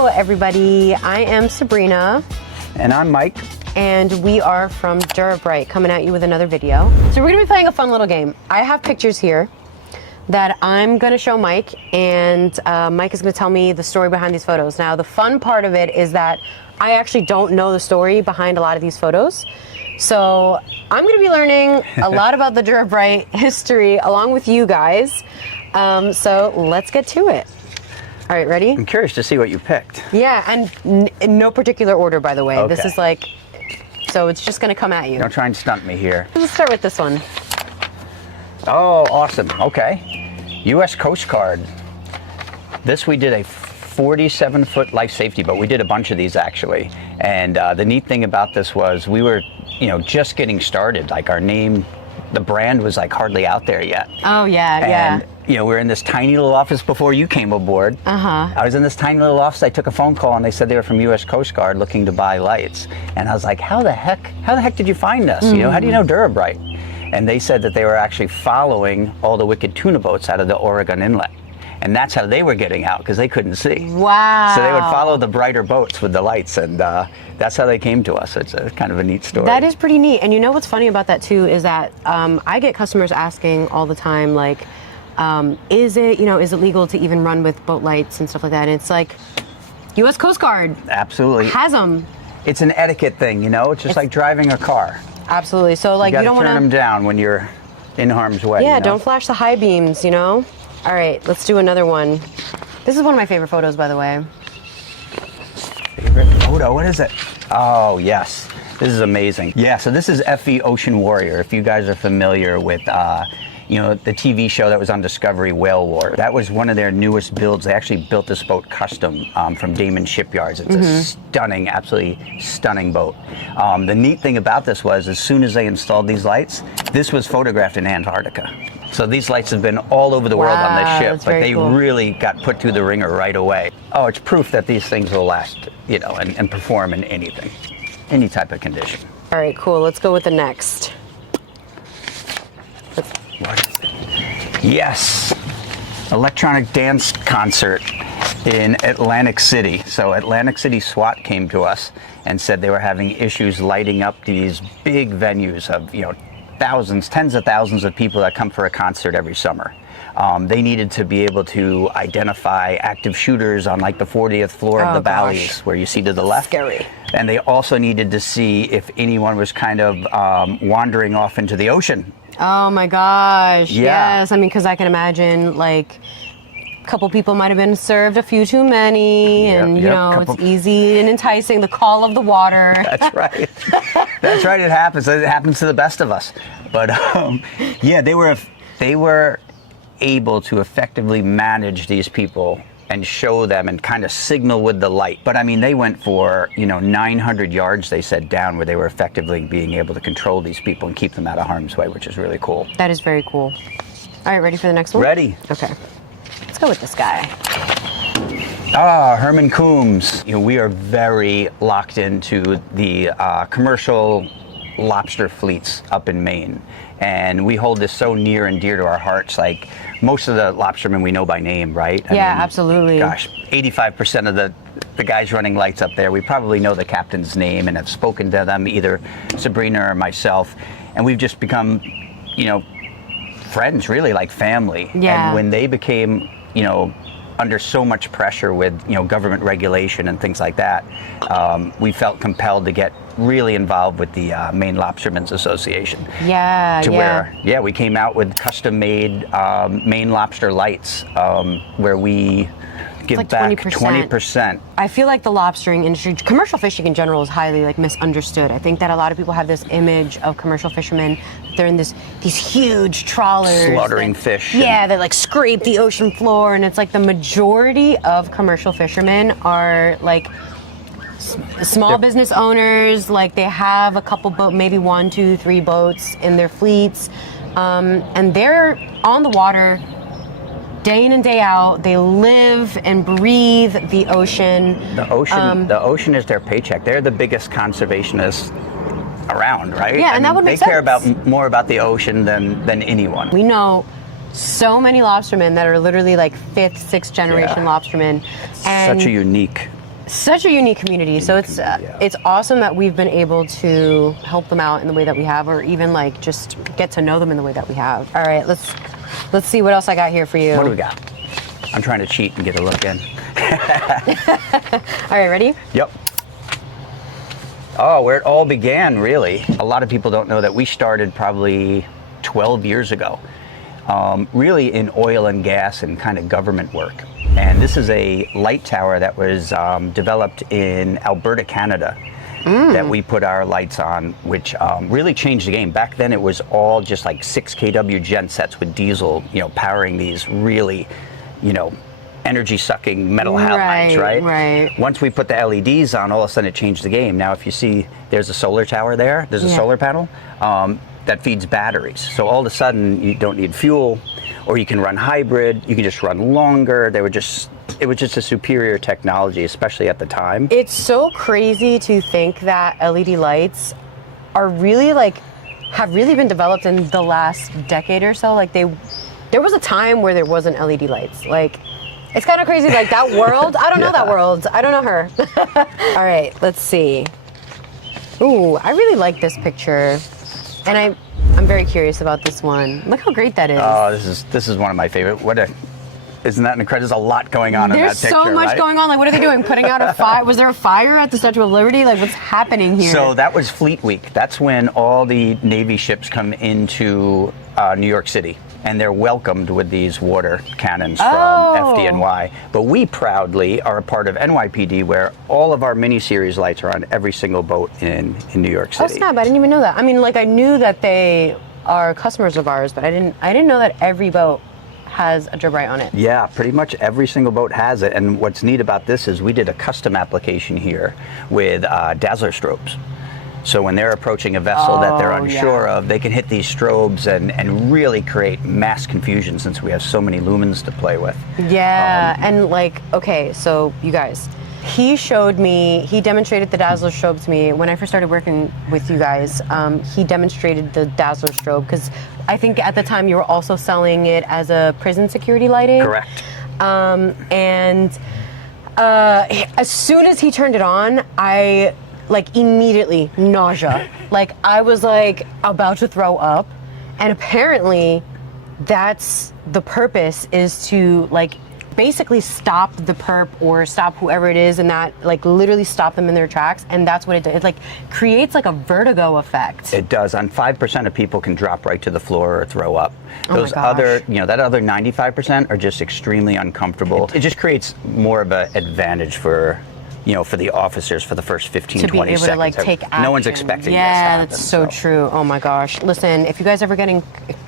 Hello, everybody. I am Sabrina. And I'm Mike. And we are from DuraBrite, coming at you with another video. So we're gonna be playing a fun little game. I have pictures here that I'm gonna show Mike, and Mike is gonna tell me the story behind these photos. Now, the fun part of it is that I actually don't know the story behind a lot of these photos. So I'm gonna be learning a lot about the DuraBrite history along with you guys. So let's get to it. All right, ready? I'm curious to see what you picked. Yeah, and in no particular order, by the way. Okay. This is like, so it's just gonna come at you. Don't try and stunt me here. Let's start with this one. Oh, awesome. Okay. U.S. Coast Guard. This we did a 47-foot life safety boat. We did a bunch of these actually. And the neat thing about this was we were, just getting started. Like our name, the brand was like hardly out there yet. Oh yeah, and, we were in this tiny little office before you came aboard. I was in this tiny little office. I took a phone call and they said they were from U.S. Coast Guard looking to buy lights. And I was like, how the heck did you find us? How do you know DuraBrite? And they said that they were actually following all the wicked tuna boats out of the Oregon Inlet. And that's how they were getting out, because they couldn't see. Wow. So they would follow the brighter boats with the lights, and that's how they came to us. It's a kind of a neat story. That is pretty neat. And you know what's funny about that too is that I get customers asking all the time, like, is it legal to even run with boat lights and stuff like that? And it's like, U.S. Coast Guard absolutely has them. It's an etiquette thing, it's just like driving a car. Absolutely. So like you don't want to turn them down when you're in harm's way. Yeah, don't flash the high beams, All right, let's do another one. This is one of my favorite photos, by the way. Favorite photo? What is it? Oh, yes. This is amazing. Yeah, so this is FE Ocean Warrior. If you guys are familiar with, the TV show that was on Discovery, Whale War. That was one of their newest builds. They actually built this boat custom from Damon Shipyards. It's a stunning, absolutely stunning boat. The neat thing about this was, as soon as they installed these lights, this was photographed in Antarctica. So these lights have been all over the world on this ship, but they really got put through the ringer right away. Oh, it's proof that these things will last, and perform in anything, any type of condition. All right, cool. Let's go with the next. What is it? Yes, electronic dance concert in Atlantic City. So Atlantic City SWAT came to us and said they were having issues lighting up these big venues of, thousands, tens of thousands of people that come for a concert every summer. They needed to be able to identify active shooters on like the 40th floor of the Bally's, where you see to the left. Scary. And they also needed to see if anyone was kind of wandering off into the ocean. Oh my gosh, yeah. Yes. I mean, because I can imagine like a couple people might have been served a few too many, and it's easy and enticing, the call of the water. That's right. That's right, it happens. It happens to the best of us. But yeah, they were able to effectively manage these people and show them and kind of signal with the light. But I mean, they went for, 900 yards, they said, down, where they were effectively being able to control these people and keep them out of harm's way, which is really cool. That is very cool. All right, ready for the next one? Ready. Okay. Let's go with this guy. Herman Coombs. We are very locked into the commercial lobster fleets up in Maine. And we hold this so near and dear to our hearts. Like most of the lobstermen we know by name, right? I mean, absolutely. Gosh, 85% of the guys running lights up there, we probably know the captain's name and have spoken to them, either Sabrina or myself. And we've just become, friends, really, like family. Yeah. And when they became, under so much pressure with government regulation and things like that, we felt compelled to get really involved with the Maine Lobstermen's Association. Where we came out with custom-made Maine lobster lights, where we give like back 20%. I feel like the lobstering industry, commercial fishing in general, is highly misunderstood. I think that a lot of people have this image of commercial fishermen. They're in these huge trawlers, slaughtering fish. Yeah, they scrape the ocean floor, and it's like the majority of commercial fishermen are small business owners. They have a couple boats, maybe 1, 2, 3 boats in their fleets, and they're on the water day in and day out. They live and breathe the ocean. The ocean is their paycheck. They're the biggest conservationists around, right? Yeah, and that would make sense. They care more about the ocean than anyone. We know so many lobstermen that are literally 5th, 6th generation lobstermen. And such a unique such a unique community. So it's awesome that we've been able to help them out in the way that we have, or even like just get to know them in the way that we have. All right, let's see what else I got here for you. What do we got? I'm trying to cheat and get a look in. All right, ready? Yep. Oh, where it all began, really. A lot of people don't know that we started probably 12 years ago, really in oil and gas and kind of government work. And this is a light tower that was developed in Alberta, Canada, that we put our lights on, which really changed the game. Back then it was all just like 6 kW gensets with diesel, powering these really, energy sucking metal halides, right? Right. Once we put the LEDs on, all of a sudden it changed the game. Now if you see there's a solar tower there, there's a solar panel that feeds batteries. So all of a sudden you don't need fuel, or you can run hybrid, you can just run longer. It was just a superior technology, especially at the time. It's so crazy to think that LED lights are really have really been developed in the last decade or so. Like there was a time where there wasn't LED lights. Like, it's kind of crazy, like that world. I don't know that world. I don't know her. All right, let's see. Ooh, I really like this picture. And I'm very curious about this one. Look how great that is. Oh, this is one of my favorite. Isn't that incredible? There's a lot going on in that picture, There's so much going on. Like, what are they doing? Putting out a fire? Was there a fire at the Statue of Liberty? Like, what's happening here? So that was Fleet Week. That's when all the Navy ships come into New York City, and they're welcomed with these water cannons from FDNY. But we proudly are a part of NYPD, where all of our mini-series lights are on every single boat in New York City. Oh, snap. I didn't even know that. I mean, like, I knew that they are customers of ours, but I didn't know that every boat has a DuraBrite on it. Yeah, pretty much every single boat has it. And what's neat about this is we did a custom application here with dazzler strobes. So when they're approaching a vessel that they're unsure of, they can hit these strobes and really create mass confusion, since we have so many lumens to play with. Yeah, and like, okay, so you guys, he demonstrated the dazzler strobe to me when I first started working with you guys. He demonstrated the dazzler strobe because I think at the time you were also selling it as a prison security lighting. Correct. And as soon as he turned it on, I immediately nausea. Like, I was like about to throw up, and apparently that's the purpose, is to basically stop the perp or stop whoever it is, and that literally stop them in their tracks. And that's what it does. It creates a vertigo effect. It does. On 5% of people can drop right to the floor or throw up. Those my gosh. that other 95% are just extremely uncomfortable. It just creates more of an advantage for the officers for the first 15, 20 seconds. To be able to take action. No one's expecting this to Yeah, happen, that's so true. Oh my gosh. Listen, if you guys ever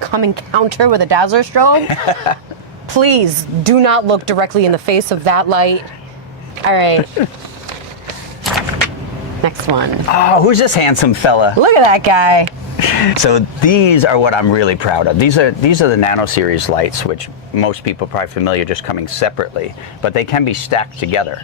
come encounter with a dazzler strobe, please do not look directly in the face of that light. All right. Next one. Oh, who's this handsome fella? Look at that guy. So these are what I'm really proud of. These are the Nano Series lights, which most people are probably familiar just coming separately, but they can be stacked together.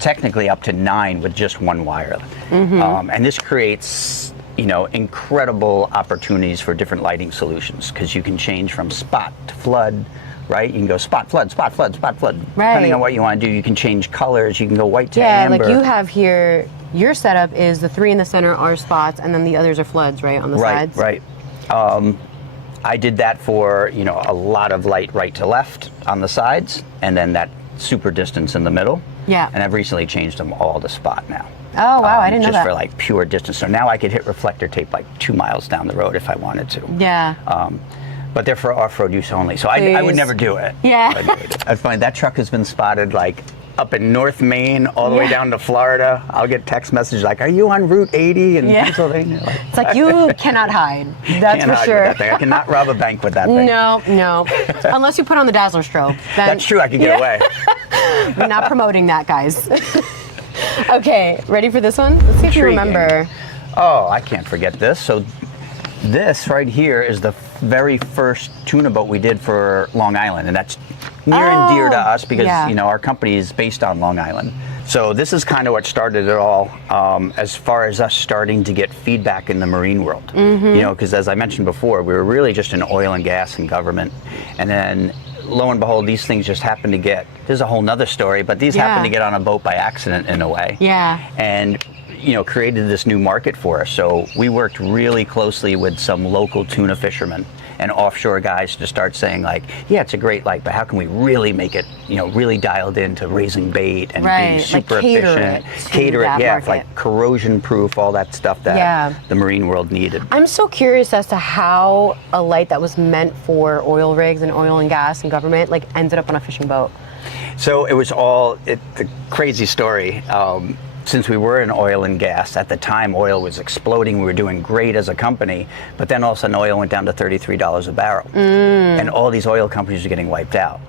Technically up to 9 with just one wire. And this creates incredible opportunities for different lighting solutions, because you can change from spot to flood, right? You can go spot, flood, spot, flood, spot, flood. Right. Depending on what you want to do, you can change colors. You can go white to amber. Yeah, like you have here, your setup is the 3 in the center are spots, and then the others are floods, right, on the sides? Right. I did that for, a lot of light right to left on the sides, and then that super distance in the middle. Yeah. And I've recently changed them all to spot now. Oh, wow, I didn't know that. Just for pure distance. So now I could hit reflector tape 2 miles down the road if I wanted to. Yeah. But they're for off-road use only, so I would never do it. Yeah. I find that truck has been spotted up in North Maine, all the way down to Florida. I'll get text messages are you on Route 80 in Pennsylvania? It's you cannot hide. That's for sure. With that thing. I cannot rob a bank with that thing. No. Unless you put on the dazzler strobe. That's true, I could get away. We're not promoting that, guys. Okay, ready for this one? Let's see if you remember. Oh, I can't forget this. So this right here is the very first tuna boat we did for Long Island, and that's near and dear to us because our company is based on Long Island. So this is kind of what started it all, as far as us starting to get feedback in the marine world. Because as I mentioned before, we were really just in oil and gas and government, and then lo and behold, these things just happened to get this is a whole nother story, but these happened to get on a boat by accident in a way. Yeah. And, created this new market for us. So we worked really closely with some local tuna fishermen and offshore guys to start saying like, yeah, it's a great light, but how can we really make it, really dialed into raising bait and being super efficient, cater it, like corrosion proof, all that stuff that the marine world needed. I'm so curious as to how a light that was meant for oil rigs and oil and gas and government like ended up on a fishing boat. So it was the crazy story. Since we were in oil and gas, at the time oil was exploding, we were doing great as a company, but then all of a sudden oil went down to $33 a barrel. And all these oil companies were getting wiped out.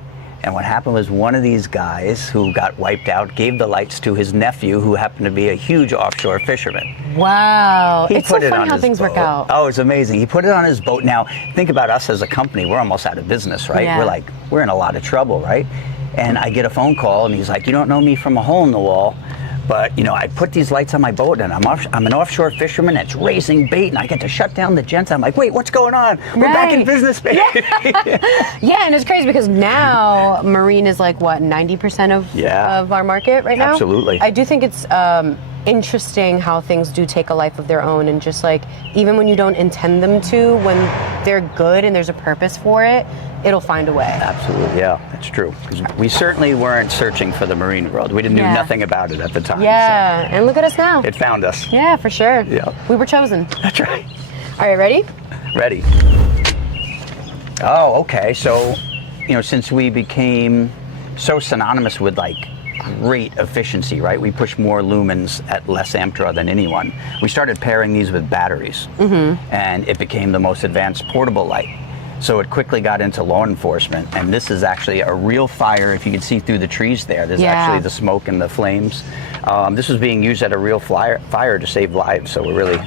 And what happened was one of these guys who got wiped out gave the lights to his nephew, who happened to be a huge offshore fisherman. Wow. It's so funny how things work out. Oh, it's amazing. He put it on his boat. Now, think about us as a company. We're almost out of business, right? Yeah. We're in a lot of trouble, right? And I get a phone call, and he's like, you don't know me from a hole in the wall, but I put these lights on my boat, and I'm an offshore fisherman that's raising bait, and I get to shut down the gents. I'm like, wait, what's going on? We're back in business, baby. Yeah, and it's crazy because now marine is like what, 90% of our market right now? Absolutely. I do think it's interesting how things do take a life of their own, and just like even when you don't intend them to, when they're good and there's a purpose for it, it'll find a way. Absolutely, yeah, that's true. 'Cause we certainly weren't searching for the marine world. We didn't know nothing about it at the time. Yeah, so and look at us now. It found us. Yeah, for sure. Yeah. We were chosen. That's right. All right, ready? Ready. Oh, okay. So, since we became so synonymous with like great efficiency, right? We push more lumens at less amp draw than anyone. We started pairing these with batteries, and it became the most advanced portable light. So it quickly got into law enforcement, and this is actually a real fire. If you can see through the trees there, there's actually the smoke and the flames. This was being used at a real fire to save lives, so we're really,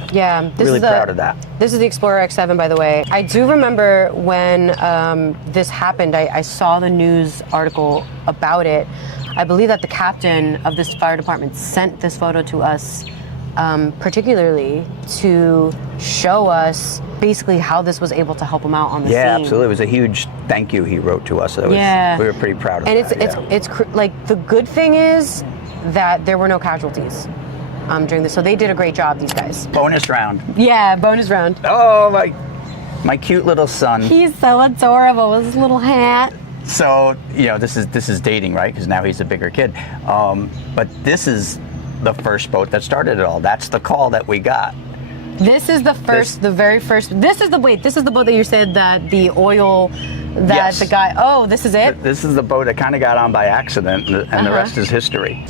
really proud of that. This is the Explorer X7, by the way. I do remember when this happened, I saw the news article about it. I believe that the captain of this fire department sent this photo to us particularly to show us basically how this was able to help him out on the scene. Yeah, absolutely. It was a huge thank you he wrote to us. We were pretty proud of that. And it's like the good thing is that there were no casualties during this. So they did a great job, these guys. Bonus round. Yeah, bonus round. Oh, my cute little son. He's so adorable with his little hat. So, this is dating, right? Because now he's a bigger kid. But this is the first boat that started it all. That's the call that we got. This is the very first. This is the boat that you said that the oil, that the guy, this is it? This is the boat that kind of got on by accident, and the rest is history.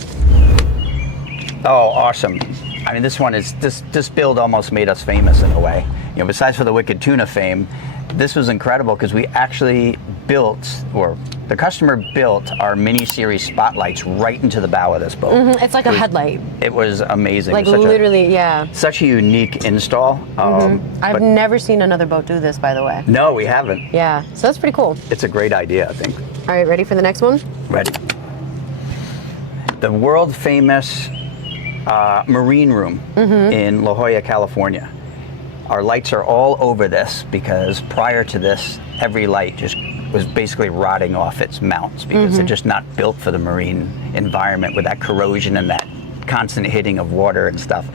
Oh, awesome. I mean, this one is, this build almost made us famous in a way. Besides for the Wicked Tuna fame, this was incredible because we actually built, or the customer built, our mini-series spotlights right into the bow of this boat. It's like a headlight. It was amazing. Like literally, Such a unique install. I've never seen another boat do this, by the way. No, we haven't. Yeah, so that's pretty cool. It's a great idea, I think. All right, ready for the next one? Ready. The world famous marine room in La Jolla, California. Our lights are all over this because prior to this, every light just was basically rotting off its mounts because they're just not built for the marine environment with that corrosion and that constant hitting of water and stuff.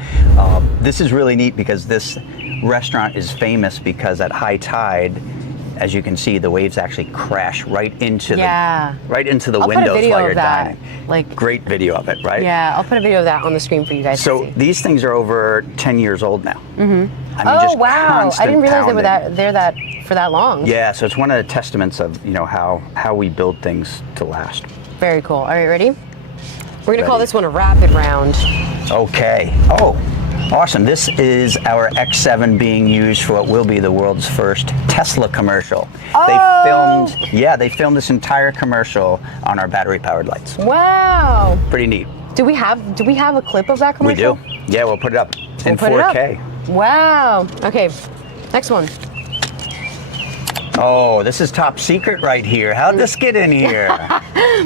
This is really neat because this restaurant is famous because at high tide, as you can see, the waves actually crash right into the windows while you're dining. Great video of it, right? Yeah, I'll put a video of that on the screen for you guys to see. So these things are over 10 years old now. I mean, just wow! I didn't realize they were for that long. Yeah, so it's one of the testaments of how we build things to last. Very cool. All right, ready? We're gonna call this one a rapid round. Okay. Oh, awesome! This is our X7 being used for what will be the world's first Tesla commercial. Oh. They filmed this entire commercial on our battery-powered lights. Wow! Pretty neat. Do we have a clip of that commercial? We do. Yeah, we'll put it up in 4K. Wow. Okay, next one. Oh, this is top secret right here. How'd this get in here?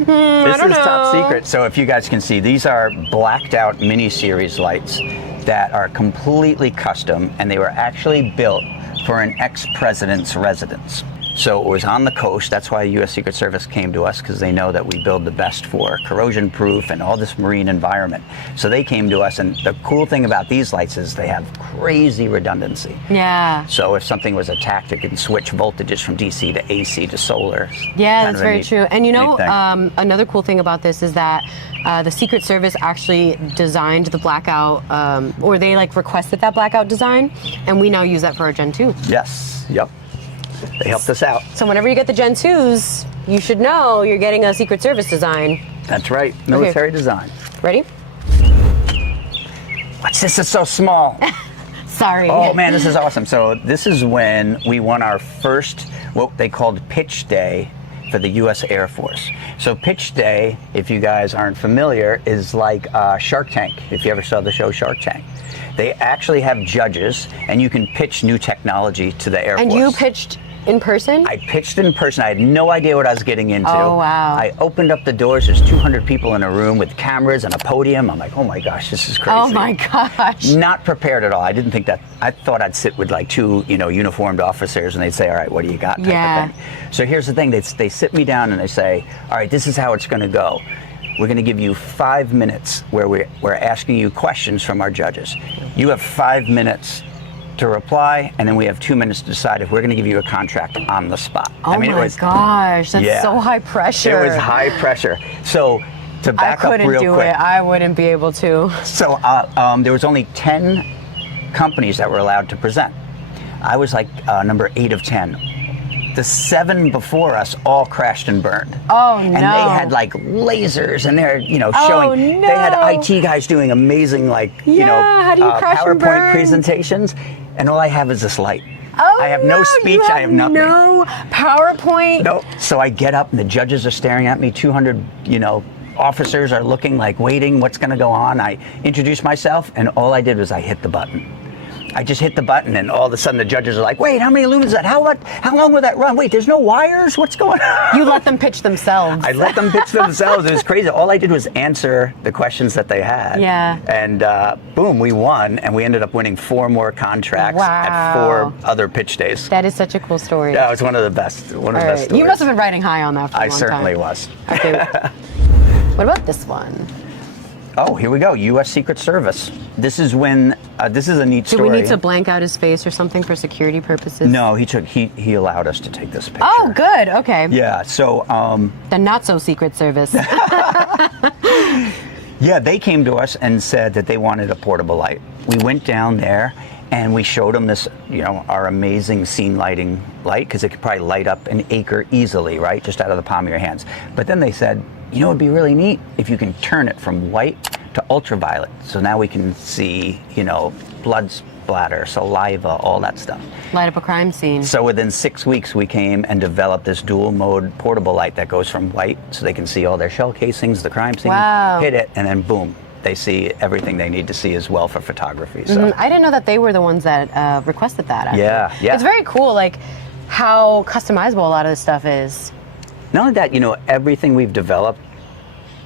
This is top secret. So if you guys can see, these are blacked out mini-series lights that are completely custom, and they were actually built for an ex-president's residence. So it was on the coast. That's why U.S. Secret Service came to us, because they know that we build the best for corrosion proof and all this marine environment. So they came to us, and the cool thing about these lights is they have crazy redundancy. Yeah. So if something was attacked, it can switch voltages from DC to AC to solar. Yeah, that's very true. And you know, another cool thing about this is that the Secret Service actually designed the blackout, or they like requested that blackout design, and we now use that for our Gen 2. Yes, yep. They helped us out. So whenever you get the Gen 2s, you should know you're getting a Secret Service design. That's right, military design. Ready? Watch, this is so small. Sorry. Oh man, this is awesome. So this is when we won our first, what they called pitch day for the U.S. Air Force. So pitch day, if you guys aren't familiar, is like Shark Tank, if you ever saw the show Shark Tank. They actually have judges, and you can pitch new technology to the Air Force. And you pitched in person? I pitched in person. I had no idea what I was getting into. Oh, wow. I opened up the doors. There's 200 people in a room with cameras and a podium. I'm like, oh my gosh, this is crazy. Oh my gosh. Not prepared at all. I didn't think that. I thought I'd sit with like two, uniformed officers, and they'd say, all right, what do you got? Type of thing. So here's the thing. They sit me down and they say, all right, this is how it's going to go. We're going to give you 5 minutes where we're asking you questions from our judges. You have 5 minutes to reply, and then we have 2 minutes to decide if we're going to give you a contract on the spot. Oh my gosh, that's so high pressure. It was high pressure. So to back up real quick. I couldn't do it. I wouldn't be able to. So there was only 10 companies that were allowed to present. I was like number 8 of 10. The 7 before us all crashed and burned. Oh no! And they had like lasers, and they're showing. No. They had IT guys doing amazing how do you crash and PowerPoint burn? presentations, and all I have is this light. Oh, I have no speech. I have nothing. No PowerPoint. No. So I get up, and the judges are staring at me. 200 officers are looking, like waiting. What's going to go on? I introduced myself, and all I did was I hit the button. I just hit the button, and all of a sudden the judges are like, wait, how many lumens is that? How long will that run? Wait, there's no wires? What's going on? You let them pitch themselves. I let them pitch themselves. It was crazy. All I did was answer the questions that they had. Yeah. And boom, we won, and we ended up winning 4 more contracts at 4 other pitch days. That is such a cool story. Yeah, it was one of the best. One of the best stories. You must have been riding high on that for a long time. I certainly was. Okay. What about this one? Oh, here we go. U.S. Secret Service. This is when, this is a neat story. Do we need to blank out his face or something for security purposes? No, he allowed us to take this picture. Oh, good. Okay. Yeah, so. The not so Secret Service. Yeah, they came to us and said that they wanted a portable light. We went down there and we showed them this, our amazing scene lighting light, because it could probably light up an acre easily, right? Just out of the palm of your hands. But then they said, it'd be really neat if you can turn it from white to ultraviolet. So now we can see, blood splatter, saliva, all that stuff. Light up a crime scene. So within 6 weeks, we came and developed this dual mode portable light that goes from white, so they can see all their shell casings, the crime scene, hit it, and then boom, they see everything they need to see as well for photography. So I didn't know that they were the ones that requested that. Actually. Yeah. It's very cool, like how customizable a lot of this stuff is. Not only that, everything we've developed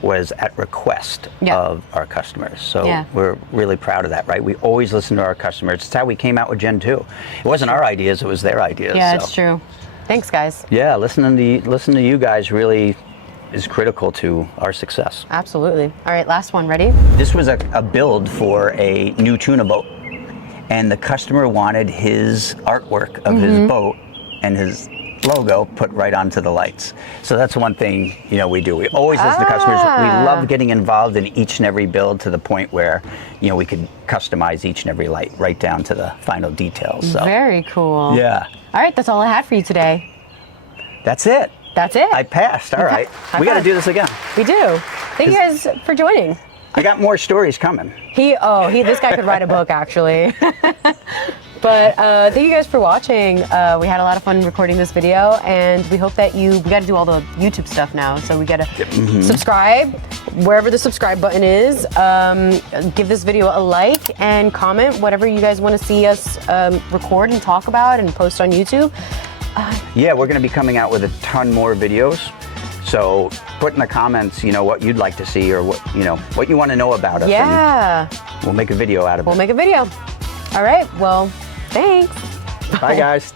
was at request of our customers. So we're really proud of that, right? We always listen to our customers. It's how we came out with Gen 2. It wasn't our ideas, it was their ideas. Yeah, it's true. Thanks, guys. Yeah, listening to you guys really is critical to our success. Absolutely. All right, last one. Ready? This was a build for a new tuna boat. And the customer wanted his artwork of his boat and his logo put right onto the lights. So that's one thing we do. We always listen to customers. We love getting involved in each and every build to the point where we could customize each and every light right down to the final details. So very cool. Yeah. All right, that's all I had for you today. That's it. That's it. I passed. All right. We got to do this again. We do. Thank you guys for joining. I got more stories coming. This guy could write a book actually. But thank you guys for watching. We had a lot of fun recording this video, and we hope that we got to do all the YouTube stuff now. So we got to subscribe wherever the subscribe button is. Give this video a like and comment whatever you guys want to see us record and talk about and post on YouTube. Yeah, we're going to be coming out with a ton more videos. So put in the comments, what you'd like to see or what you want to know about us. Yeah. We'll make a video out of it. We'll make a video. All right. Well, thanks. Bye, guys.